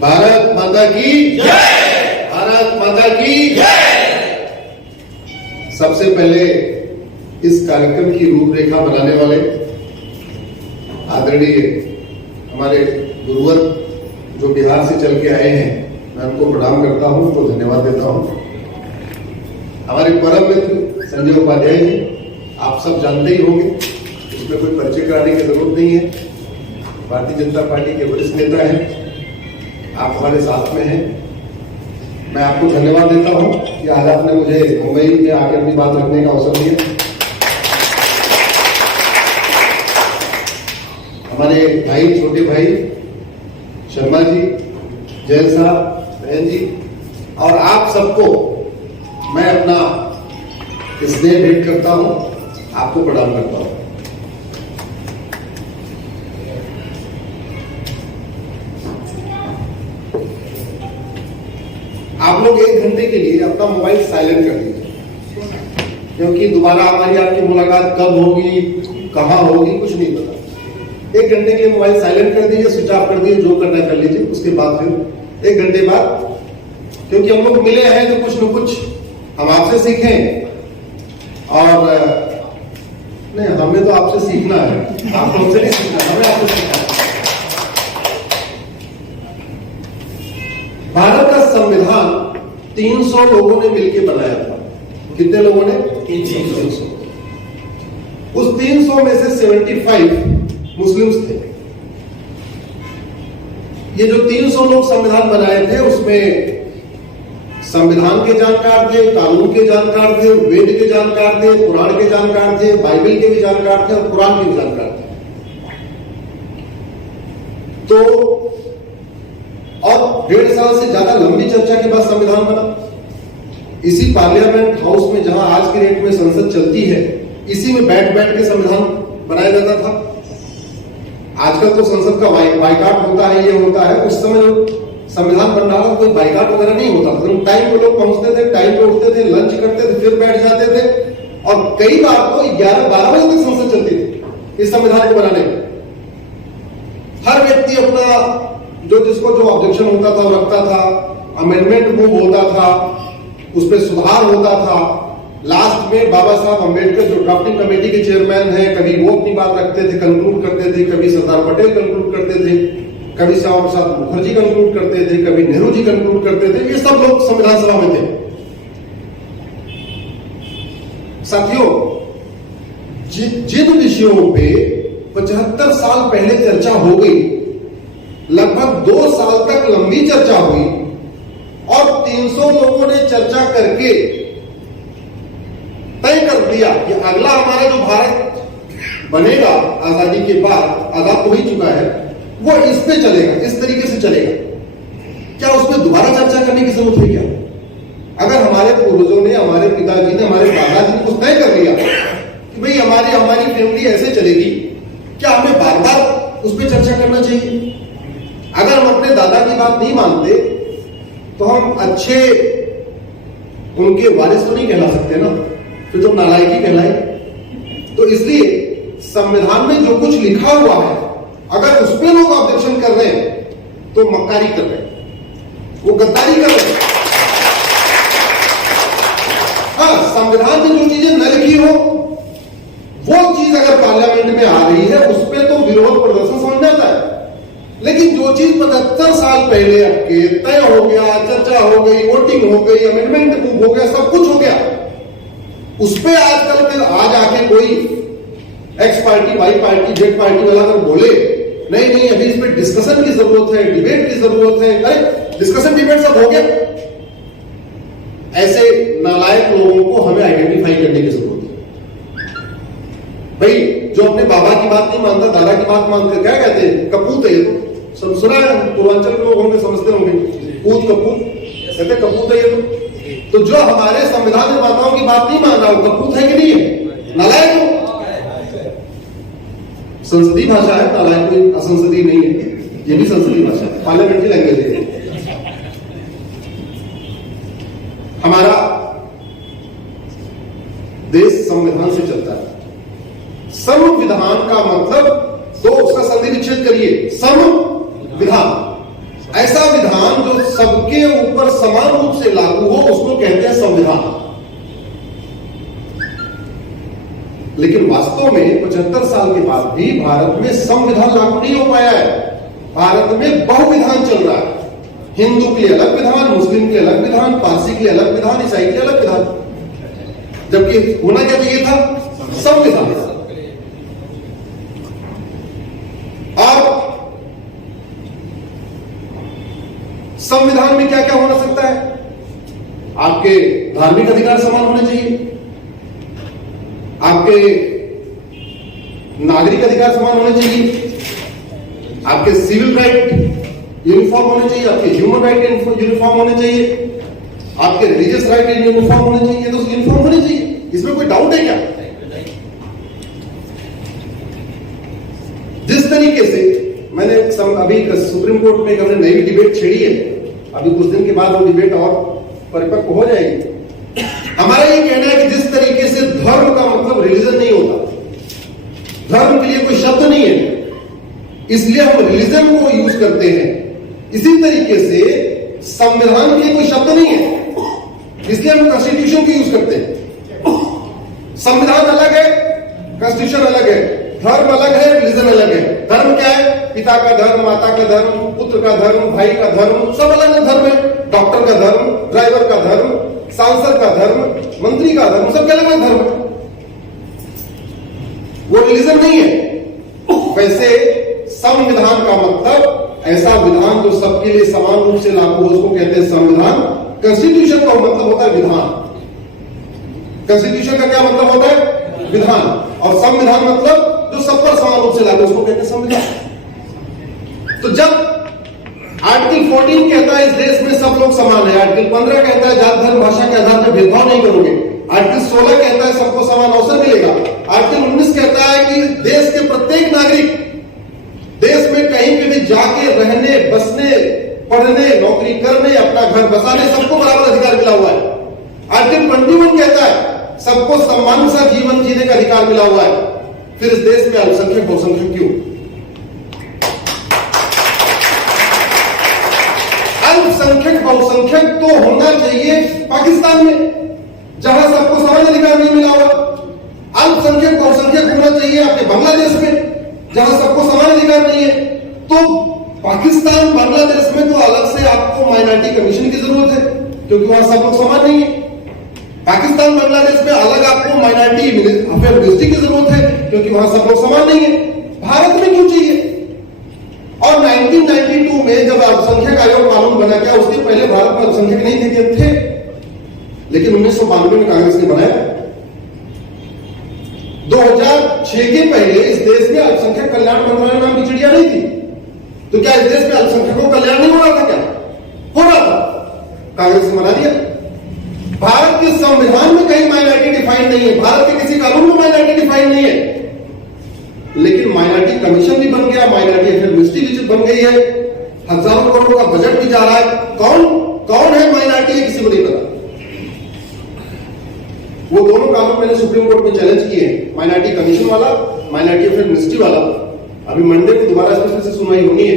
भारत माता की जय। भारत माता की जय। सबसे पहले इस कार्यक्रम की रूपरेखा बनाने वाले आदरणीय हमारे गुरुवर जो बिहार से चल के आए हैं, मैं उनको प्रणाम करता हूं, उनको धन्यवाद देता हूं। हमारे परम मित्र संजय उपाध्याय जी, आप सब जानते ही होंगे, इसमें कोई परिचय कराने की जरूरत नहीं है। भारतीय जनता पार्टी के वरिष्ठ नेता हैं, आप हमारे साथ में हैं। मैं आपको धन्यवाद देता हूं कि आज आपने मुझे मुंबई में आकर अपनी बात रखने का अवसर दिया। हमारे भाई, छोटे भाई शर्मा जी, जैन साहब, बहन जी और आप सबको मैं अपना स्नेह भेंट करता हूं, आपको प्रणाम करता हूं। आप लोग 1 घंटे के लिए अपना मोबाइल साइलेंट कर दीजिए, क्योंकि दोबारा हमारी आपकी मुलाकात कब होगी, कहां होगी, कुछ नहीं पता। 1 घंटे के लिए मोबाइल साइलेंट कर दीजिए, स्विच ऑफ कर दीजिए, जो करना कर लीजिए। उसके बाद फिर 1 घंटे बाद, क्योंकि हम लोग मिले हैं तो कुछ न कुछ हम आपसे सीखें, और नहीं, हमें तो आपसे सीखना है, आप हमसे नहीं सीखना, हमें आपसे सीखना है। भारत का संविधान 300 लोगों ने मिलकर बनाया था। कितने लोगों ने? 300। उस 300 में से 75 मुस्लिम्स थे। ये जो 300 लोग संविधान बनाए थे, उसमें संविधान के जानकार थे, कानून के जानकार थे, वेद के जानकार थे, पुराण के जानकार थे, बाइबल के भी जानकार थे और कुरान के भी जानकार थे। तो और 1.5 साल से ज्यादा लंबी चर्चा के बाद संविधान बना। इसी पार्लियामेंट हाउस में, जहां आज की डेट में संसद चलती है, इसी में बैठ बैठ के संविधान बनाया जाता था। आजकल तो संसद का बाइकाट होता है, ये होता है। उस समय संविधान बन रहा था, कोई बाइकाट वगैरह नहीं होता था। टाइम पे लोग पहुंचते थे, टाइम पे उठते थे, लंच करते थे, फिर बैठ जाते थे, और कई बार तो 11-12 बजे तक संसद चलती थी इस संविधान को बनाने में। हर व्यक्ति अपना जिसको जो ऑब्जेक्शन होता था वो रखता था, अमेंडमेंट मूव होता था, उसमें सुधार होता था। लास्ट में बाबा साहब अम्बेडकर जो ड्राफ्टिंग कमेटी के चेयरमैन हैं, कभी वो अपनी बात रखते थे, कंक्लूड करते थे, कभी सरदार पटेल कंक्लूड करते थे, कभी श्यामा प्रसाद मुखर्जी कंक्लूड करते थे, कभी नेहरू जी कंक्लूड करते थे। ये सब लोग संविधान सभा में थे। साथियों, जिन विषयों पे 75 साल पहले चर्चा हो गई, लगभग 2 साल तक लंबी चर्चा हुई, और 300 लोगों ने चर्चा करके तय कर दिया कि अगला हमारा जो भारत बनेगा आजादी के बाद, आजाद हो ही चुका है, वो इस पे चलेगा, इस तरीके से चलेगा। क्या उसमें दोबारा चर्चा करने की जरूरत है क्या? अगर हमारे पूर्वजों ने, हमारे पिताजी ने, हमारे दादाजी ने कुछ तय कर लिया कि भाई हमारी फैमिली ऐसे चलेगी, क्या हमें बार बार उस पर चर्चा करना चाहिए? अगर हम अपने दादा की बात नहीं मानते तो हम अच्छे उनके वारिस तो नहीं कहला सकते ना, फिर तो नालायक ही कहलाए। तो इसलिए संविधान में जो कुछ लिखा हुआ है, अगर उस पर लोग ऑब्जेक्शन कर रहे हैं तो मक्कारी कर रहे हैं, वो गद्दारी कर रहे हैं। हाँ, संविधान में जो चीजें न लिखी हो, वो चीज अगर पार्लियामेंट में आ रही है, उस पर तो विरोध प्रदर्शन समझ जाता है। लेकिन जो चीज 75 साल पहले आपके तय हो गया, चर्चा हो गई, वोटिंग हो गई, अमेंडमेंट मूव हो गया, सब कुछ हो गया, उस पर आजकल आज आके कोई X party, Y party, Z party वाला अगर बोले नहीं अभी इस पर डिस्कशन की जरूरत है, डिबेट की जरूरत है, अरे डिस्कशन डिबेट सब हो गया। ऐसे नालायक लोगों को हमें आइडेंटिफाई करने की जरूरत है। भाई जो अपने बाबा की बात नहीं मानता, दादा की बात मानता, क्या कहते हैं? कपूत है। ये सब सुना है, पूर्वांचल के लोग होंगे, समझते होंगे, कूद कपूत कहते, कपूत है ये। तो जो हमारे संविधान निर्माताओं की बात नहीं मान रहा, वो कपूत है कि नहीं है? नालायक हो। संसदीय भाषा है, नालायक कोई असंसदीय नहीं है, ये भी संसदीय भाषा है, पार्लियामेंट्री लैंग्वेज है। हमारा देश संविधान से चलता है। संविधान का मतलब तो उसका संधि विच्छेद करिए, संविधान, ऐसा विधान सबके ऊपर समान रूप से लागू हो उसको कहते हैं संविधान। लेकिन वास्तव में 75 साल के बाद भी भारत में संविधान लागू नहीं हो पाया है। भारत में बहुविधान चल रहा है। हिंदू के लिए अलग विधान, मुस्लिम के लिए अलग विधान, पारसी के लिए अलग विधान, ईसाई के लिए अलग विधान, जबकि होना क्या चाहिए था? संविधान। और संविधान में क्या क्या होना सकता है? आपके धार्मिक अधिकार समान होने चाहिए, आपके नागरिक अधिकार समान होने चाहिए, आपके सिविल राइट यूनिफॉर्म होने चाहिए, आपके ह्यूमन राइट यूनिफॉर्म होने चाहिए, आपके रिलीजियस राइट यूनिफॉर्म होने चाहिए, तो यूनिफॉर्म होने चाहिए। इसमें कोई डाउट है क्या? जिस तरीके से मैंने अभी सुप्रीम कोर्ट में हमने नई डिबेट छेड़ी है, अभी कुछ दिन के बाद वो डिबेट और परिपक्व हो जाएगी। हमारा ये कहना है कि जिस तरीके से धर्म का मतलब रिलीजन नहीं होता, धर्म के लिए कोई शब्द नहीं है, इसलिए हम रिलीजन को यूज करते हैं, इसी तरीके से संविधान के लिए कोई शब्द नहीं है, इसलिए हम कॉन्स्टिट्यूशन को यूज करते हैं। संविधान अलग है, कॉन्स्टिट्यूशन अलग है, धर्म अलग है, रिलीजन अलग है। धर्म क्या है? पिता का धर्म, माता का धर्म, पुत्र का धर्म, भाई का धर्म, सब अलग अलग धर्म है। डॉक्टर का धर्म, ड्राइवर का धर्म, सांसद का धर्म, मंत्री का धर्म, सबके अलग अलग धर्म है। वो रिलीजन नहीं है। वैसे संविधान का मतलब ऐसा विधान जो सबके लिए समान रूप से लागू हो, उसको कहते हैं संविधान। कॉन्स्टिट्यूशन का मतलब होता है विधान। कॉन्स्टिट्यूशन का क्या मतलब होता है? विधान। और संविधान मतलब जो सब पर समान रूप से लागू, उसको कहते हैं संविधान। तो जब आर्टिकल 14 कहता है इस देश में सब लोग समान है, आर्टिकल 15 कहता है जात धर्म भाषा के आधार पर भेदभाव नहीं करोगे, आर्टिकल 16 कहता है सबको समान अवसर मिलेगा, आर्टिकल 19 कहता है कि देश के प्रत्येक नागरिक देश में कहीं पे भी जाके रहने, बसने, पढ़ने, नौकरी करने, अपना घर बसाने, सबको बराबर अधिकार मिला हुआ है। आर्टिकल 21 कहता है सबको सम्मान सा जीवन जीने का अधिकार मिला हुआ है। फिर इस देश में अल्पसंख्यक बहुसंख्यक क्यों? अल्पसंख्यक बहुसंख्यक तो होना चाहिए पाकिस्तान में, जहां सबको समान अधिकार नहीं मिला हुआ। अल्पसंख्यक बहुसंख्यक होना चाहिए अपने बांग्लादेश में, जहां सबको समान अधिकार नहीं है। तो पाकिस्तान बांग्लादेश में तो अलग से आपको माइनॉरिटी कमीशन की जरूरत है, क्योंकि वहां सब लोग समान नहीं है। पाकिस्तान बांग्लादेश में अलग आपको माइनॉरिटी अफेयर मिनिस्ट्री की जरूरत है, क्योंकि वहां सब लोग समान नहीं है। भारत में क्यों चाहिए? और 1992 में जब अल्पसंख्यक आयोग कानून बना, क्या उसके पहले भारत में अल्पसंख्यक नहीं थे? लेकिन 1992 में कांग्रेस ने बनाया। 2006 के पहले इस देश में अल्पसंख्यक कल्याण मंत्रालय नाम की चिड़िया नहीं थी। तो क्या इस देश में अल्पसंख्यकों का कल्याण नहीं हो रहा था? क्या हो रहा था? कांग्रेस ने बना दिया। भारत के संविधान में कहीं माइनॉरिटी डिफाइन नहीं है, भारत के किसी कानून में माइनॉरिटी डिफाइन नहीं है, लेकिन माइनॉरिटी कमीशन भी बन गया, माइनॉरिटी अफेयर मिनिस्ट्री भी बन गई है, हजारों करोड़ का बजट भी जा रहा है। कौन है माइनॉरिटी? किसी को नहीं पता। वो दोनों कानून मैंने सुप्रीम कोर्ट में चैलेंज किए हैं, माइनॉरिटी कमीशन वाला, माइनॉरिटी अफेयर मिनिस्ट्री वाला। अभी मंडे को दोबारा इसमें से सुनवाई होनी है।